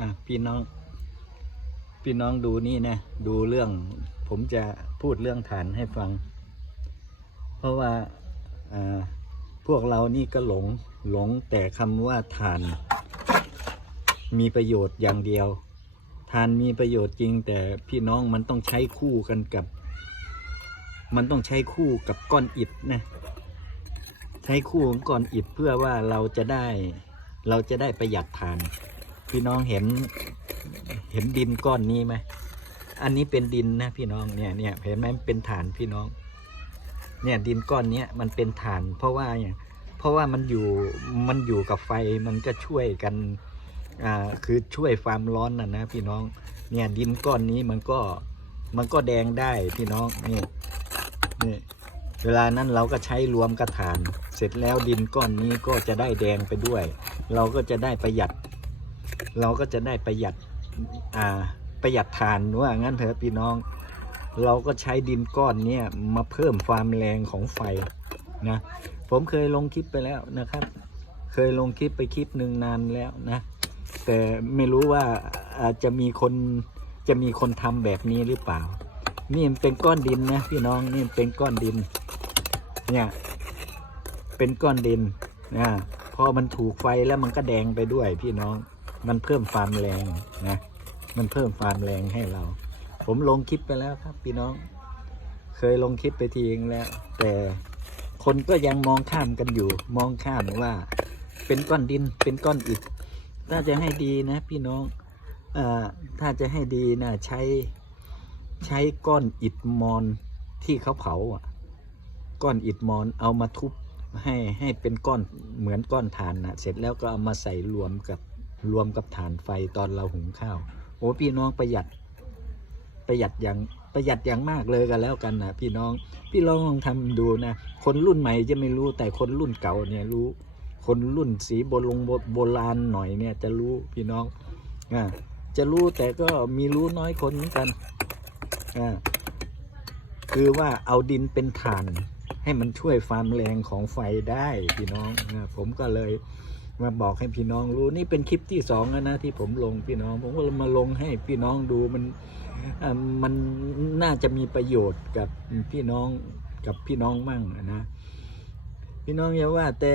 อะพี่น้อง พี่น้องดูนี่นะ ดูเรื่อง ผมจะพูดเรื่องฐานให้ฟัง เพราะว่าพวกเรานี่ก็หลงหลงแต่คำว่าฐาน มีประโยชน์อย่างเดียว ทานมีประโยชน์จริง แต่พี่น้องมันต้องใช้คู่กันกับ มันต้องใช้คู่กับก้อนอิฐนะ ใช้คู่ของก้อนอิฐเพื่อว่าเราจะได้ เราจะได้ประหยัดทาน พี่น้องเห็นเห็นดินก้อนนี้ไหม อันนี้เป็นดินนะพี่น้องเนี่ยเนี่ยเห็นไหมเป็นฐานพี่น้อง เนี่ยดินก้อนเนี้ยมันเป็นฐาน เพราะว่าเนี่ยเพราะว่ามันอยู่มันอยู่กับไฟมันก็ช่วยกันอ่าคือช่วยความร้อนนะนะพี่น้องเนี่ยดินก้อนนี้มันก็มันก็แดงได้พี่น้องนี่นี่เวลานั้นเราก็ใช้รวมกระถาน เสร็จแล้วดินก้อนนี้ก็จะได้แดงไปด้วย เราก็จะได้ประหยัด เราก็จะได้ประหยัดอ่าประหยัดทานว่างั้นเถอะพี่น้อง เราก็ใช้ดินก้อนเนี้ยมาเพิ่มความแรงของไฟนะผมเคยลงคลิปไปแล้วนะครับ เคยลงคลิปไปคลิปหนึ่งนานแล้วนะแต่ไม่รู้ว่าอาจจะมีคนจะมีคนทำแบบนี้หรือเปล่า นี่มันเป็นก้อนดินนะพี่น้องนี่มันเป็นก้อนดิน เนี่ยเป็นก้อนดินนะพอมันถูกไฟแล้วมันก็แดงไปด้วยพี่น้อง มันเพิ่มความแรงนะ มันเพิ่มความแรงให้เรา ผมลงคลิปไปแล้วครับ พี่น้อง เคยลงคลิปไปทีเองแล้ว แต่คนก็ยังมองข้ามกันอยู่ มองข้ามว่า เป็นก้อนดินเป็นก้อนอิฐถ้าจะให้ดีนะ พี่น้องอถ้าจะให้ดีนะใช้ใช้ก้อนอิฐมอนที่เขาเผาอะ ก้อนอิฐมอนเอามาทุบให้ให้เป็นก้อนเหมือนก้อนถ่านนะเสร็จแล้วก็เอามาใส่รวมกับ รวมกับถ่านไฟตอนเราหุงข้าว โอ้พี่น้องประหยัดประหยัดอย่างประหยัดอย่างมากเลยกันแล้วกันนะพี่น้องพี่ลองลองทำดูนะ คนรุ่นใหม่จะไม่รู้แต่คนรุ่นเก่าเนี่ยรู้ คนรุ่นสีโบลงโบราณหน่อยเนี่ยจะรู้พี่น้องอ่าจะรู้แต่ก็มีรู้น้อยคนเหมือนกันอ่าคือว่าเอาดินเป็นฐานให้มันช่วยความแรงของไฟได้พี่น้องนะผมก็เลย มาบอกให้พี่น้องรู้นี่เป็นคลิปที่สองแล้วนะที่ผมลงพี่น้อง ผมก็มาลงให้พี่น้องดูมันมันน่าจะมีประโยชน์กับพี่น้องกับพี่น้องมั่งนะพี่น้องอย่าว่าแต่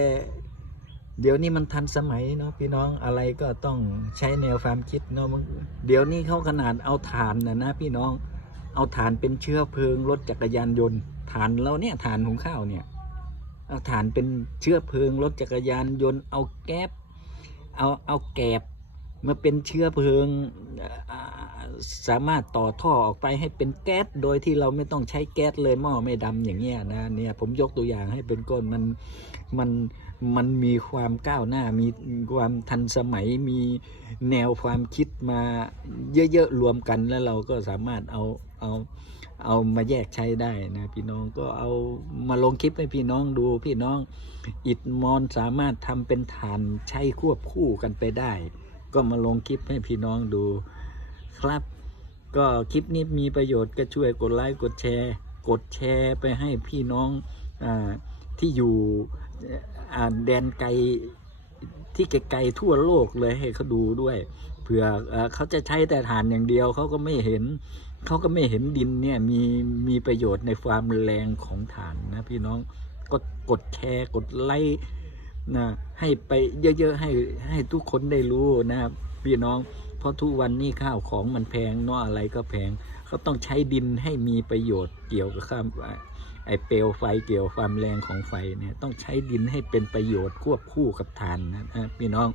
เดี๋ยวนี้มันทันสมัยเนาะพี่น้องอะไรก็ต้องใช้แนวความคิดเนาะเดี๋ยวนี้เขาขนาดเอาถ่านนะนะพี่น้องเอาถ่านเป็นเชื้อเพลิงรถจักรยานยนต์ถ่านเราเนี่ยถ่านหุงข้าวเนี่ย เอาฐานเป็นเชื้อเพลิงรถจักรยานยนต์เอาแก๊บเอาเอาแกบมาเป็นเชื้อเพลิง สามารถต่อท่อออกไปให้เป็นแก๊สโดยที่เราไม่ต้องใช้แก๊สเลยหม้อไม่ดำอย่างเงี้ยนะเนี่ยผมยกตัวอย่างให้เป็นก้นมันมันมันมีความก้าวหน้ามีความทันสมัยมีแนวความคิดมาเยอะๆรวมกันแล้วเราก็สามารถเอาเอาเอามาแยกใช้ได้นะพี่น้องก็เอามาลงคลิปให้พี่น้องดูพี่น้องอิดมอนสามารถทำเป็นฐานใช้ควบคู่กันไปได้ ก็มาลงคลิปให้พี่น้องดู ครับ ก็คลิปนี้มีประโยชน์ก็ช่วยกดไลค์กดแชร์ กดแชร์ไปให้พี่น้องอที่อยู่แดนไกลที่ไกลๆทั่วโลกเลยให้เขาดูด้วยเผื่อเออเขาจะใช้แต่ฐานอย่างเดียวเขาก็ไม่เห็นเขาก็ไม่เห็นดินเนี่ยมีมีประโยชน์ในความแรงของฐานนะพี่น้องก็กดแชร์กดไลค์นะให้ไปเยอะๆให้ให้ทุกคนได้รู้นะครับพี่น้อง เพราะทุกวันนี้ข้าวของมันแพงเนาะอะไรก็แพงเขาต้องใช้ดินให้มีประโยชน์เกี่ยวกับข้ามไอเปลวไฟเกี่ยวกับความแรงของไฟเนี่ยต้องใช้ดินให้เป็นประโยชน์ควบคู่กับถ่านนะนะพี่น้อง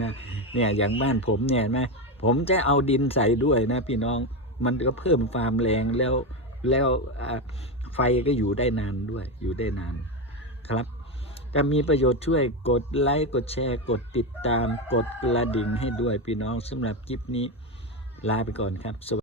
นะเนี่ยอย่างบ้านผมเนี่ยนะผมจะเอาดินใส่ด้วยนะ พี่น้องมันก็เพิ่มความแรงแล้วแล้วไฟก็อยู่ได้นานด้วยอยู่ได้นานครับ จะมีประโยชน์ช่วยกดไลค์ กดแชร์ กดติดตาม กดกระดิ่งให้ด้วยพี่น้องสำหรับคลิปนี้ ลาไปก่อนครับสวัสดี